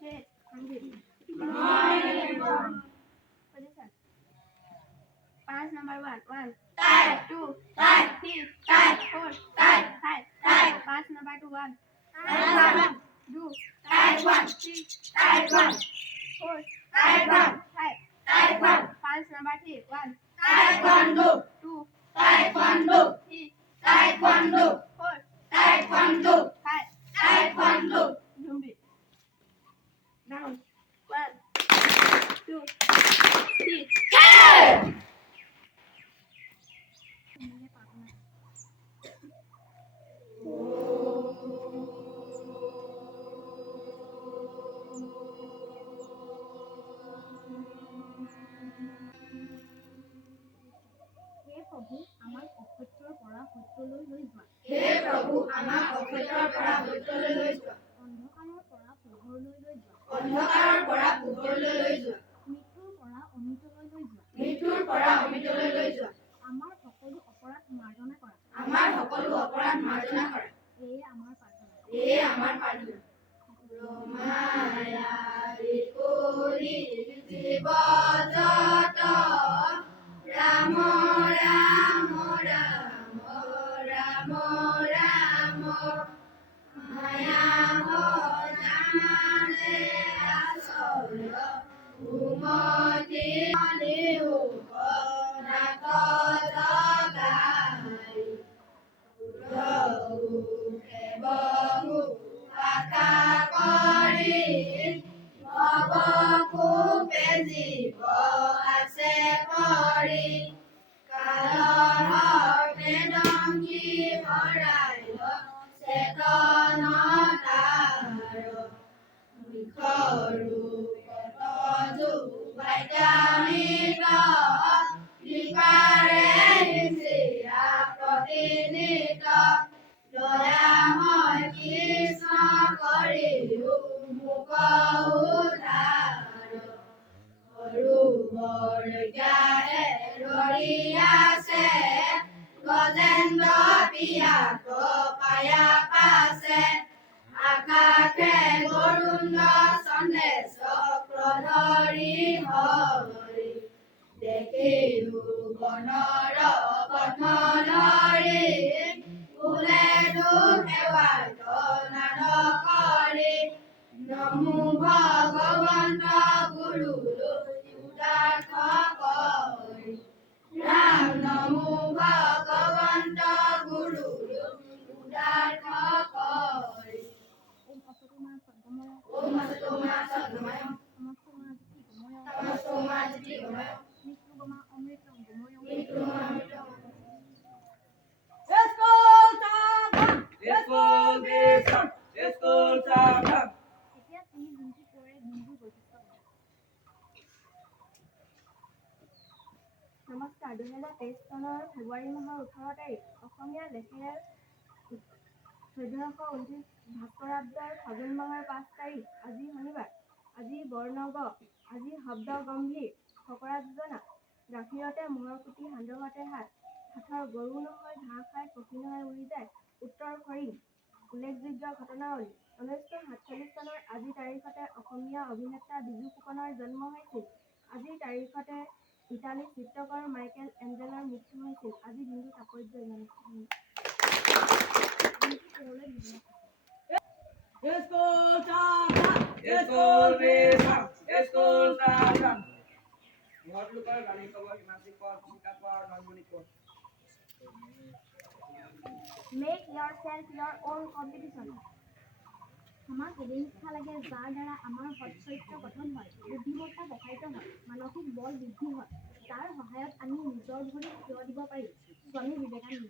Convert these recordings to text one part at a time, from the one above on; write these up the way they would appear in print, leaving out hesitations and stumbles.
Hey, Good morning, everyone. Position. Pass number one. Tie, Two, tie, three, tie, four, tie, five. tie. Pass number two one. Tie, Two, one, three, tie, one, four, tie, one, five. tie, one. Pass number three one. Taekwondo, Two, taekwondo, three, taekwondo, four, taekwondo, five. taekwondo. Zumbi. Down. One, two, three. Hey! হে প্ৰভু আমাক অসত্যৰ পৰা সত্যলৈ লৈ যোৱা হে প্ৰভু আমাক অসত্যৰ পৰা সত্যলৈ লৈ যোৱা অন্ধকাৰৰ পৰা পোহৰলৈ লৈ যোৱা অন্ধকাৰৰ পৰা পোহৰলৈ লৈ যোৱা মৃত্যুৰ পৰা অমৃতলৈ লৈ যোৱা মৃত্যুৰ পৰা অমৃতলৈ লৈ যোৱা আমাৰ সকলো অপৰাধ মাৰ্জনা কৰা আমাৰ সকলো অপৰাধ মাৰ্জনা কৰা এয়ে আমাৰ প্ৰাৰ্থনা এয়ে আমাৰ প্ৰাৰ্থনা ৰমায়া কৰি জীৱ জগত ৰাম ৰাম ৰাম ৰাম ৰাম মায়া জানে আচল উমতি নাট জগাই বহু আশা কৰি নৱকোপে জীৱ আছে পৰি কালৰ বেদংগী ভৰাই চেতনতাৰ বৃক্ষৰূপত বৈজ্ঞানিক কৃপাৰে নিচিয়া প্ৰতিনিত দয়াময় কৃষ্ণ কৰিও মোক উদ্ধাৰ সৰুবৰ জ্ঞানে ধৰি আছে গজেন্দ্ৰ পিয়াক পায়া পাছে আকাশে গৰুণ্ড চন্দেশ চক্ৰধৰি হৰি দেখিলো বনৰ পদ্মধৰি ফুলে সেৱাই নাদ কৰি নমো ভগৱন্ত গুৰু উদাৰ্থ কৰি ৰাম নমো ভগৱন্ত গুৰু উদাৰ্থ কৰি ওম সতমা সদ্গময় তমস্তমা জ্যোতিৰ্গময় মৃত্যুগমা অমৃতং গময় মৃত্যুমা অমৃতম এতিয়া তুমি যোনটো কৰে গুণবোৰ বৈশিষ্ট্য কৰা নমস্কাৰ 2023 চনৰ ফেব্ৰুৱাৰী মাহৰ 18 তাৰিখ অসমীয়া লেখেৰ 1429 ভাস্কৰাব্দৰ ফাগুন মাহৰ 5 তাৰিখ আজি শনিবাৰ আজি বৰ্ণগ আজি শব্দ গম্ভীৰ ফকৰা যোজনা গাখীৰতে মূৰৰ খুটি সান্দহতে হাথৰ গৰু নহয় ঘাঁহ খাই পখী নহয় উৰি যায় উত্তৰ ফৰিং উল্লেখযোগ্য ঘটনাৱলী 1947 চনৰ আজিৰ তাৰিখতে অসমীয়া অভিনেতা বিজু ফুকনৰ জন্ম হৈছিল আজিৰ তাৰিখতে ইটালীৰ চিত্ৰকৰ মাইকেল এঞ্জেলৰ মৃত্যু হৈছিল আজি দিনটো তাৎপৰ্য ইমানেই Make yourself your own competition. আমাক এনে শিক্ষা লাগে যাৰ দ্বাৰা আমাৰ সৎচৰিত্ৰ গঠন হয় বুদ্ধিমত্তা প্ৰসাৰিত হয় মানসিক বল বৃদ্ধি হয় যাৰ সহায়ত আমি নিজৰ ভৰিত থিয় দিব পাৰিম স্বামী বিবেকানন্দ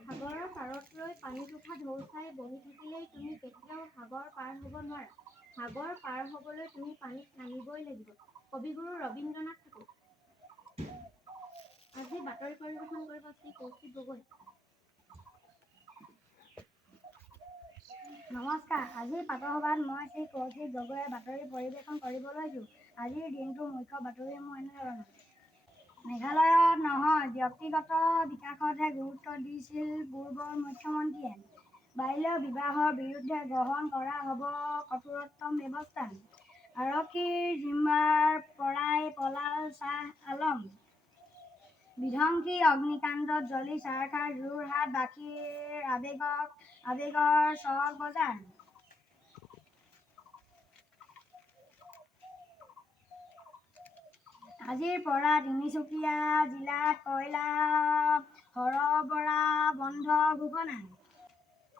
সাগৰৰ পাৰত ৰৈ পানীত উঠা ঢৌ চাই বহি থাকিলেই তুমি কেতিয়াও সাগৰ পাৰ হ'ব নোৱাৰা সাগৰ পাৰ হ'বলৈ তুমি পানীত নামিবই লাগিব কবিগুৰু ৰবীন্দ্ৰনাথ ঠাকুৰ আজি বাতৰি পৰিৱেশন কৰিব শ্ৰী কৌশিক গগৈ নমস্কাৰ আজিৰ পাতসভাত মই শ্ৰী কৌশিক গগৈয়ে বাতৰি পৰিৱেশন কৰিব লৈছোঁ আজিৰ দিনটোৰ মুখ্য বাতৰি মোৰ এনেধৰণৰ মেঘালয়ত নহয় ব্যক্তিগত বিকাশতহে গুৰুত্ব দিছিল পূৰ্বৰ মুখ্যমন্ত্ৰীয়ে বাল্য বিবাহৰ বিৰুদ্ধে গ্ৰহণ কৰা হ'ব কঠোৰতম ব্যৱস্থা। আৰক্ষীৰ জিম্মাৰ পৰাই পলাল শ্বাহ আলম। বিধ্বংসী অগ্নিকাণ্ডত জ্বলি ছাৰখাৰ যোৰহাটবাসীৰ আৱেগৰ চক বজাৰ। আজিৰ পৰা তিনিচুকীয়া জিলাত কয়লা সৰবৰাহ বন্ধ ঘোষণা।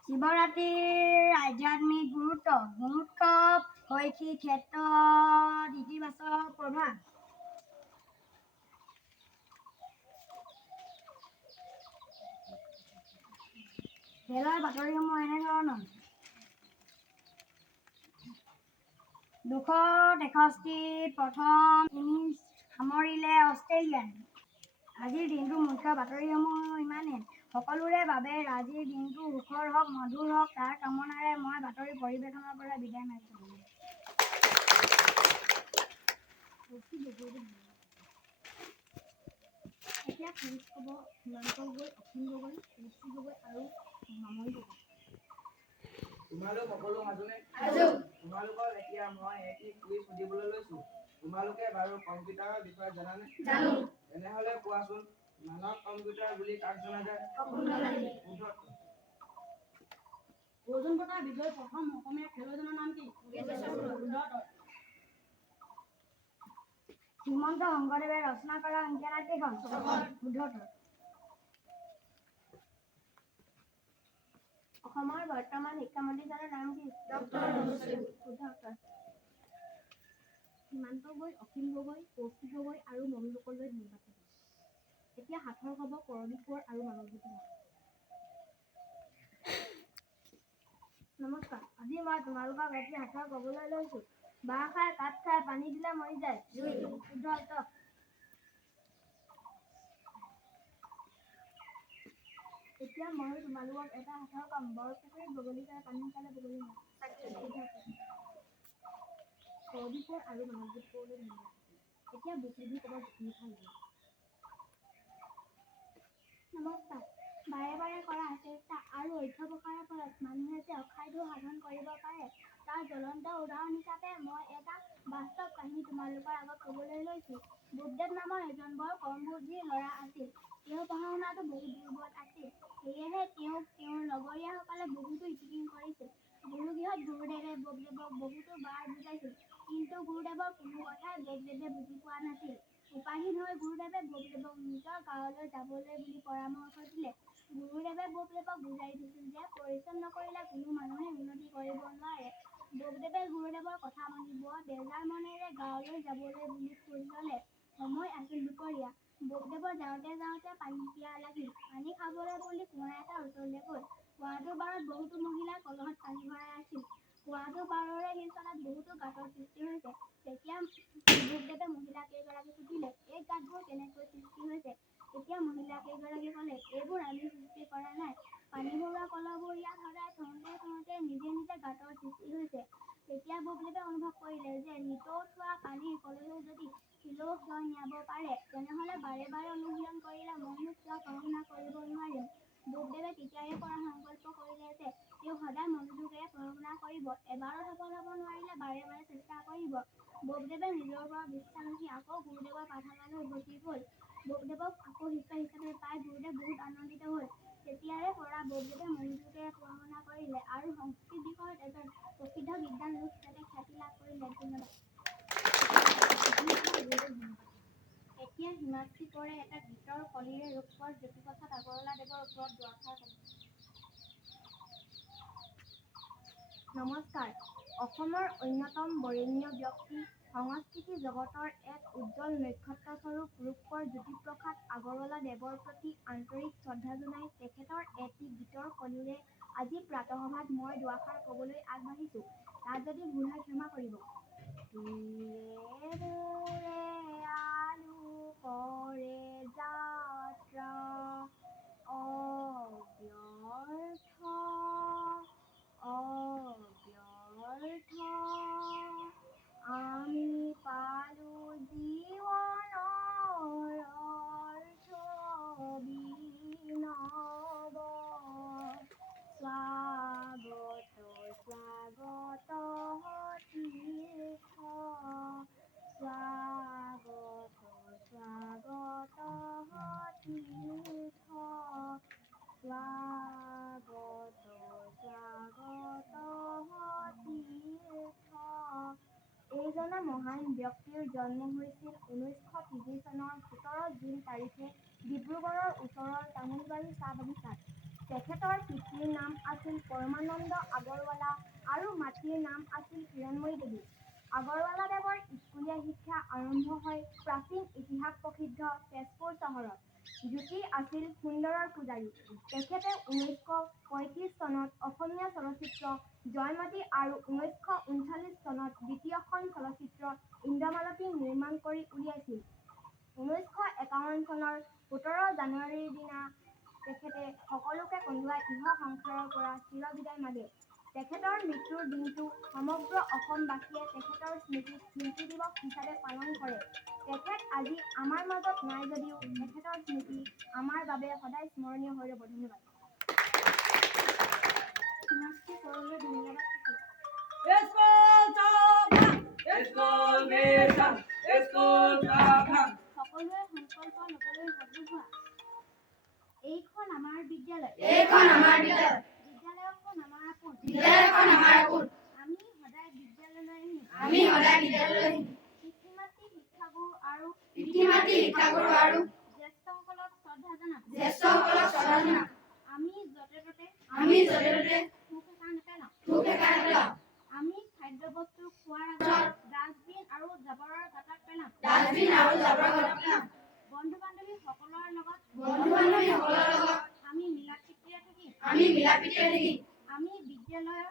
শিৱৰাত্ৰিৰ আধ্যাত্মিক গুৰুত্ব, গুণোৎসৱ শৈক্ষিক ক্ষেত্ৰত ইতিবাচক প্ৰভাৱ। খেলৰ বাতৰিসমূহ এনেধৰণৰ। ২৬৩ প্ৰথম ইনিংছ সামৰিলে অষ্ট্ৰেলিয়াই। আজিৰ দিনটোৰ মুখ্য বাতৰিসমূহ ইমানেই। সকলোৰে বাবে আজিৰ দিনটো সুখৰ হওক, মধুৰ হওক, তাৰ কামনাৰে মই বাতৰি পৰিৱেশনৰ পৰা বিদায় মাৰিছোঁ। এতিয়া পুৰুষ হ'ব সীমান্ত গগৈ, অসীম গগৈ, কৌশিক গগৈ আৰু মামনি গগৈ। তোমালোক সকলো সাজুনে? তোমালোকক এতিয়া মই এটি কুইজ সুধিবলৈ লৈছো। তোমালোকে বাৰু কম্পিউটাৰৰ বিষয়ে জানানে? জানো। তেনেহলে কোৱাচোন, মানৱ কম্পিউটাৰ বুলি কাক জনা যায়? শুদ্ধ। অৰ্জুন বঁটা বিজয়ী প্ৰথম অসমীয়া খেলুৱৈজনৰ নাম কি? শ্ৰীমন্ত শংকৰদেৱে ৰচনা কৰা অংকীয়া নাট কেইখন? শুদ্ধ। অসমৰ বৰ্তমান শিক্ষামন্ত্ৰীজনৰ নাম কি? শুদ্ধ। সীমান্ত গগৈ, অসীম গগৈ, কৌশিক গগৈ আৰু মমি গগৈলৈ ধন্যবাদ থাকিল। এতিয়া সাঁথৰ হ'ব কৰবী কোঁৱৰ আৰু মানৱজ্যোতি বৰা। নমস্কাৰ, আজি মই তোমালোকক এটি সাঁথৰ ক'বলৈ লৈছো। বাঁহ খাই, কাঠ খাই, পানী দিলে মৰি যায়। শুদ্ধ উত্তৰ। এতিয়া মই তোমালোকক এটা সাঁথৰ ক'ম। বৰপুখুৰীত বগলী চাই, পানী শুকালে বগলী মৰে। কৰবী কোঁৱৰ আৰু মানৱজ্যোতি বৰালৈ ধন্যবাদ থাকিল। এতিয়া বুকুধি ক'ব জুতিমুখা লিগিৰী। নমস্কাৰ, বাৰে বাৰে কৰা চেষ্টা আৰু অধ্যৱসায়ৰ ফলত মানুহে যে অখাদ্য সাধন কৰিব পাৰে, তাৰ জ্বলন্ত উদাহৰণ হিচাপে মই এটা বাস্তৱ কাহিনী তোমালোকৰ আগত ক'বলৈ লৈছো। বুদ্ধদেৱ নামৰ এজন বৰ কমবুদ্ধি ল'ৰা আছিল। তেওঁ পঢ়া-শুনাতো বহুত দুৰ্বল আছিল। সেয়েহে তেওঁক তেওঁৰ লগৰীয়াসকলে বহুতো ইতিকিং কৰিছিল। গুৰুগৃহত গুৰুদেৱে বকদেৱক বহুতো বাৰ বুজাইছিল, কিন্তু গুৰুদেৱৰ কোনো কথাই বকদেৱে বুজি পোৱা নাছিল। উপায়হীন হৈ গুৰুদেৱে বকদেৱক নিজৰ গাঁৱলৈ যাবলৈ বুলি পৰামৰ্শ দিলে। গুৰুদেৱে বকদেৱক বুজাই দিছিল যে পৰিশ্ৰম নকৰিলে কোনো মানুহে উন্নতি কৰিব নোৱাৰে। বকদেৱে গুৰুদেৱৰ কথা মানি বৰ বেজাৰ মনেৰে গাঁৱলৈ যাবলৈ বুলি খোজ ল'লে। সময় আছিল দুপৰীয়া। বকদেৱৰ যাওঁতে যাওঁতে পানী পিয়াহ লাগিল। পানী খাবলৈ বুলি কুঁৱা এটাৰ ওচৰলৈ গ'ল। কুঁৱাটোৰ পাৰত বহুতো মহিলাই কলহত পানী ভৰাই আছিল। কুঁৱাটোৰ পাৰৰে শিলচটাত বহুতো গাঁতৰ সৃষ্টি হৈছে। তেতিয়া বকদেৱে মহিলা কেইগৰাকীক সুধিলে, এই গাঁতবোৰ কেনেকৈ সৃষ্টি হৈছে? তেতিয়া মহিলা কেইগৰাকীয়ে ক'লে, এইবোৰ আমি সৃষ্টি কৰা নাই। পানী ভৰোৱা কলহবোৰ ইয়াত সদায় থওঁতে থওঁতে নিজে নিজে গাঁতৰ সৃষ্টি হৈছে। তেতিয়া বকদেৱে অনুভৱ কৰিলে যে নিতৌ থোৱা পানীৰ কলহো যদি শিলও ক্ষয় নিয়াব পাৰে, তেনেহ'লে বাৰে বাৰে অনুশীলন কৰিলে মইনো কিয় পঢ়া-শুনা কৰিব নোৱাৰিম? বকদেৱে তেতিয়াৰে পৰা সংকল্প কৰিলে যে তেওঁ সদায় মনোযোগেৰে পঢ়া-শুনা কৰিব। এবাৰো সফল হ'ব নোৱাৰিলে বাৰে বাৰে চেষ্টা কৰিব। বকদেৱে নিজৰ ওপৰত বিশ্বাস ৰাখি আকৌ গুৰুদেৱৰ পাঠশালালৈ উভতি গ'ল। বকদেৱক আকৌ শিষ্য হিচাপে পাই গুৰুদেৱ বহুত আনন্দিত হ'ল। তেতিয়াৰে পৰা বকদেৱে মনোযোগেৰে পঢ়া-শুনা কৰিলে আৰু সংস্কৃত বিষয়ত এজন প্ৰসিদ্ধ বিদ্বান লোক হিচাপে খ্যাতি লাভ কৰিলে। ধন্যবাদ। এতিয়া হিমাশ্ৰী কোঁৱৰে এটা গীতৰ কলিৰে ৰূপকোঁৱৰ জ্যোতিপ্ৰসাদ আগৰৱালাদেৱৰ ওপৰত দুআষাৰ ক'ব। নমস্কাৰ, অসমৰ অন্যতম বৰেণ্য ব্যক্তি, সংস্কৃতি জগতৰ এক উজ্জ্বল নক্ষত্ৰস্বৰূপ ৰূপকোঁৱৰ জ্যোতিপ্ৰসাদ আগৰৱালাদেৱৰ প্ৰতি আন্তৰিক শ্ৰদ্ধা জনাই তেখেতৰ এটি গীতৰ কলিৰে আজি প্ৰাতঃসভাত মই দুআষাৰ ক'বলৈ আগবাঢ়িছো। তাত যদি ভুল হয় ক্ষমা কৰিব। দূৰে দূৰে আলোকৰে যাত্ৰা, অব্যৰ্থ আমি পালো জীৱনৰ অৰ্থ বিনব মহান ব্যক্তিৰ জন্ম হৈছিল 1930 চনৰ 17 জুন তাৰিখে ডিব্ৰুগড়ৰ ওচৰৰ তামোলবাৰী চাহ বাগিচাত। তেখেতৰ পিতৃৰ নাম আছিল পৰমানন্দ আগৰৱালা আৰু মাতৃৰ নাম আছিল কিৰণময়ী দেৱী। আগৰৱালাদেৱৰ স্কুলীয়া শিক্ষা আৰম্ভ হয় প্ৰাচীন ইতিহাস প্ৰসিদ্ধ তেজপুৰ চহৰত। জ্যোতি আছিল সুন্দৰৰ পূজাৰী। তেখেতে 1935 চনত অসমীয়া চলচ্চিত্ৰ জয়মতী আৰু 1939 চনত দ্বিতীয়খন চলচ্চিত্ৰ ইন্দ্ৰমালতী নিৰ্মাণ কৰি উলিয়াইছিল। 1951 চনৰ 17 জানুৱাৰীৰ দিনা তেখেতে সকলোকে কন্দুৱাই ইহ সংসাৰৰ পৰা চিৰবিদায় মাগে। তেখেতৰ মৃত্যুৰ দিনটো সমগ্ৰ অসমবাসীয়ে তেখেতৰ স্মৃতিত শিল্পী দিৱস হিচাপে পালন কৰে। তেখেত আজি আমাৰ মাজত নাই যদিও তেখেতৰ স্মৃতি আমাৰ বাবে সদায় স্মৰণীয় হৈ ৰ'ব। ধন্যবাদ। সমাজকে কৰলৈ ধন্যবাদ থাকিল। সকলোৱে সংকল্প ল'বলৈ আগবঢ়োৱা। এইখন আমাৰ বিদ্যালয়। বিদ্যালয়খন আমাৰ আপোন। আমি সদায় বিদ্যালয়লৈ আহিম। পিতৃ-মাতৃ শিক্ষাগুৰু আৰু জ্যেষ্ঠসকলক শ্ৰদ্ধা জনাম। আমি য'তে ত'তে থু খেকাৰ নেপেলাওঁ। আমি খাদ্যবস্তু খোৱাৰ আগত ডাষ্টবিন আৰু জাবৰৰ গাঁতত পেলাম। বন্ধু-বান্ধৱী সকলৰ লগত আমি মিলা-প্ৰীতিৰে থাকিম। আমি বিদ্যালয়ৰ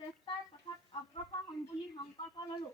চেষ্টাৰ পথত অগ্ৰসৰ হ'ম বুলি সংকল্প ল'লো।